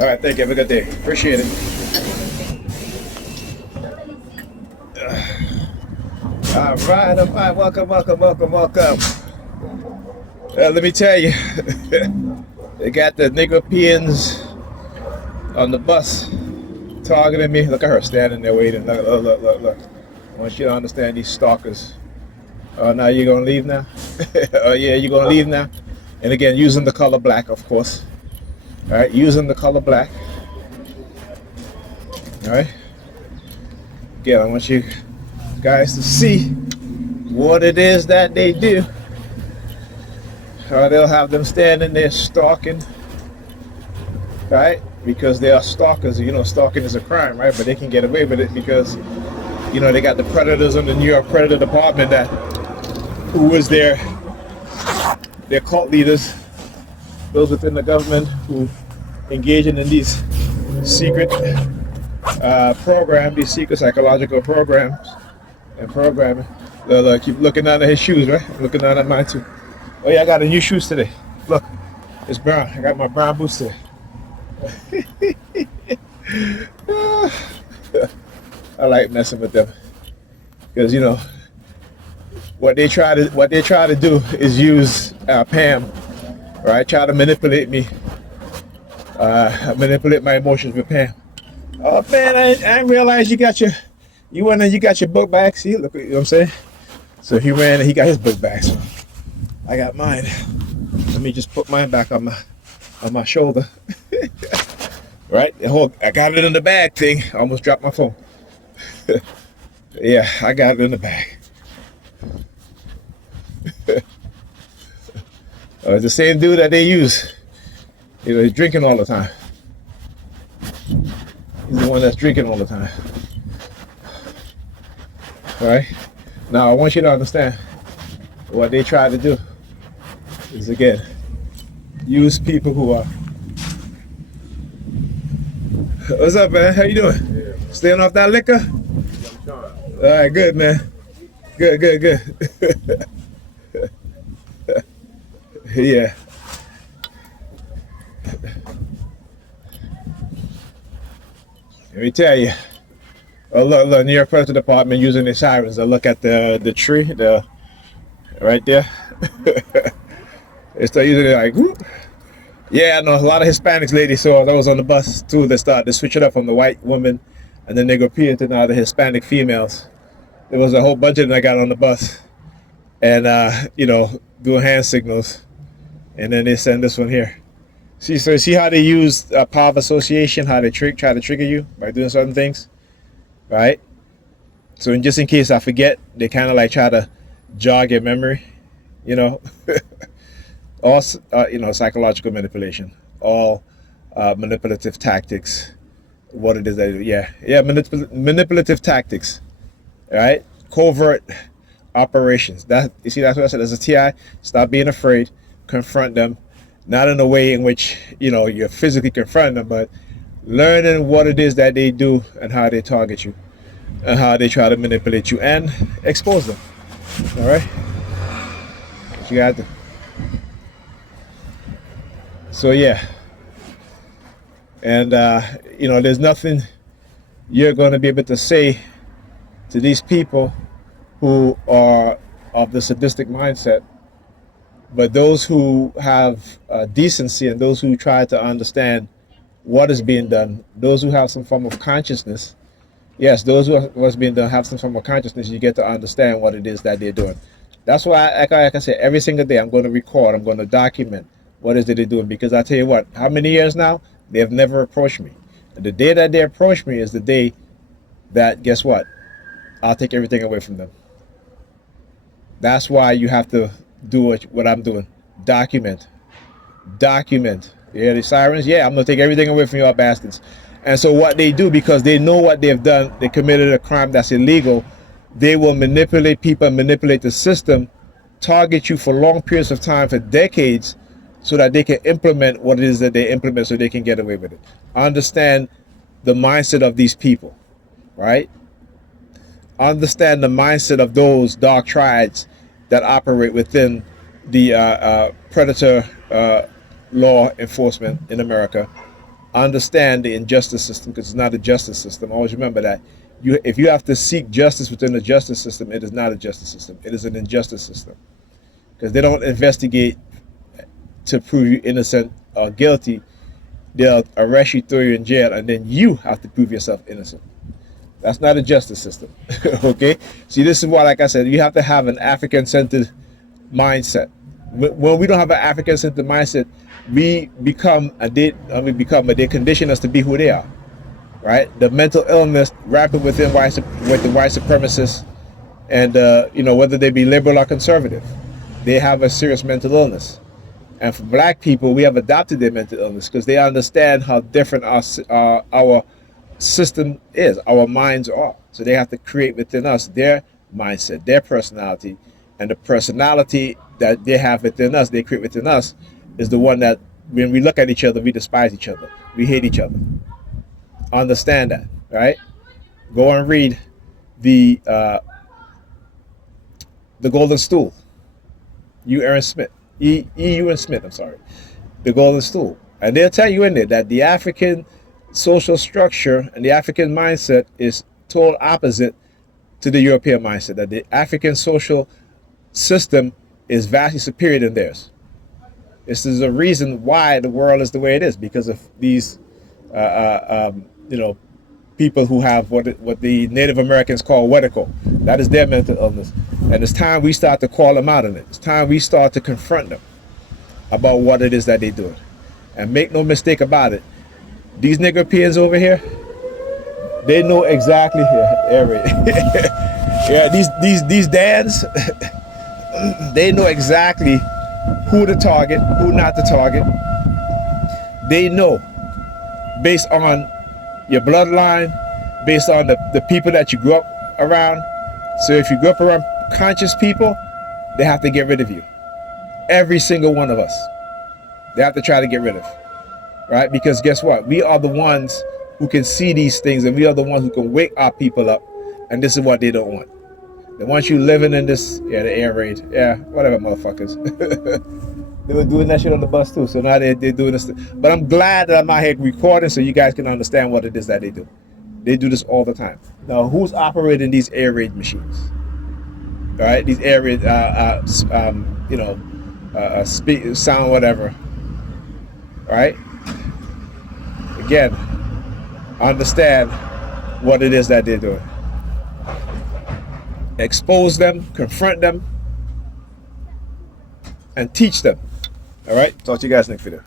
All right, thank you. Have a good day. Appreciate it. All right, all right. Welcome, welcome, welcome, welcome. Let me tell you, they got the Europeans on the bus targeting me. Look at her standing there waiting. Look, look, look, look, look. I want you to understand these stalkers. Oh, now you're gonna leave now? Oh yeah, you're gonna leave now? And again, using the color black, of course. All right, using the color black. All right. Again, I want you guys to see what it is that they do. They'll have them standing there stalking, right? Because they are stalkers. You know, stalking is a crime, right? But they can get away with it because, you know, they got the predators in the New York Predator Department who was their cult leaders, those within the government who engaging in these secret programs, these secret psychological programs and programming. They'll keep looking down at his shoes, right? I'm looking down at mine too. Oh yeah, I got a new shoes today. Look, it's brown. I got my brown boots today. I like messing with them because, you know, what they try to do is use Pam, right? Try to manipulate me, manipulate my emotions with Pam. Oh man, I didn't realize you got your book bag. See, look, you know what I'm saying? So he ran and he got his book bag. So I got mine. Let me just put mine back on my shoulder. Right? I got it in the bag thing. I almost dropped my phone. Yeah, I got it in the bag. It's the same dude that they use. You know, he's drinking all the time. He's the one that's drinking all the time. All right? Now, I want you to understand what they try to do is, again, use people who are... What's up, man? How you doing? Yeah. Staying off that liquor? Yeah, all right, good, man. Good. Yeah. Let me tell you. Oh, look, New York Predator Department using their sirens. I look at the tree, right there. They start using it like, whoop. Yeah, I know a lot of Hispanics ladies saw that was on the bus too. They started to switch it up from the white women and then they go peer to now the Hispanic females. There was a whole bunch of them that got on the bus and, you know, doing hand signals. And then they send this one here. See how they use power of association, how they try to trigger you by doing certain things, right? So just in case I forget, they kind of like try to jog your memory, you know. All you know, psychological manipulation, all manipulative tactics. What it is they do, yeah, manipulative tactics, right? Covert operations. That, you see, that's what I said. As a TI, stop being afraid, confront them, not in a way in which, you know, you're physically confronting them, but learning what it is that they do and how they target you and how they try to manipulate you and expose them. All right, what you got to do. So yeah, and you know, there's nothing you're going to be able to say to these people who are of the sadistic mindset, but those who have decency and those who try to understand what is being done, those who have some form of consciousness, yes, those who are, what's being done have some form of consciousness, you get to understand what it is that they're doing. That's why, like I said, every single day I'm going to record, I'm going to document what is it they're doing, because I tell you what, how many years now, they have never approached me. And the day that they approach me is the day that, guess what, I'll take everything away from them. That's why you have to do what I'm doing. Document. You hear the sirens? Yeah, I'm going to take everything away from y'all bastards. And so what they do, because they know what they've done, they committed a crime that's illegal, they will manipulate people, manipulate the system, target you for long periods of time, for decades, so that they can implement what it is that they implement so they can get away with it. Understand the mindset of these people, right? Understand the mindset of those dark tribes that operate within the predator law enforcement in America. understand the injustice system, because it's not a justice system. Always remember that if you have to seek justice within the justice system, it is not a justice system. It is an injustice system, because they don't investigate to prove you innocent or guilty. They'll arrest you, throw you in jail, and then you have to prove yourself innocent. That's not a justice system. Okay? See, this is why, like I said, you have to have an African-centered mindset. When we don't have an African-centered mindset, we become they condition us to be who they are. Right? The mental illness rampant with the white supremacists, and whether they be liberal or conservative, they have a serious mental illness. And for black people, we have adopted their mental illness because they understand how different our system is, our minds are. So they have to create within us their mindset, their personality, and the personality that they have within us, they create within us, is the one that when we look at each other, we despise each other, we hate each other. Understand that, right? Go and read the Golden Stool. Ewan Smith, I'm sorry, the Golden Stool, and they'll tell you in there that the African social structure and the African mindset is total opposite to the European mindset. That the African social system is vastly superior than theirs. This is a reason why the world is the way it is, because of these, people who have what the Native Americans call Wetiko. That is their mental illness. And it's time we start to call them out on it. It's time we start to confront them about what it is that they're doing. And make no mistake about it, these Nigerians over here, they know exactly these dads, they know exactly who to target, who not to target. They know based on your bloodline, based on the people that you grew up around. So if you grew up around conscious people, they have to get rid of you. Every single one of us, they have to try to get rid of, right? Because guess what? We are the ones who can see these things, and we are the ones who can wake our people up. And this is what they don't want. They want you living in this, the air raid, whatever, motherfuckers. They were doing that shit on the bus too, so now they're doing this. But I'm glad that I'm out here recording so you guys can understand what it is that they do. They do this all the time. Now, who's operating these air raid machines? All right, these air raid, speak, sound, whatever. All right. Again, understand what it is that they're doing. Expose them, confront them, and teach them. All right. Talk to you guys next video.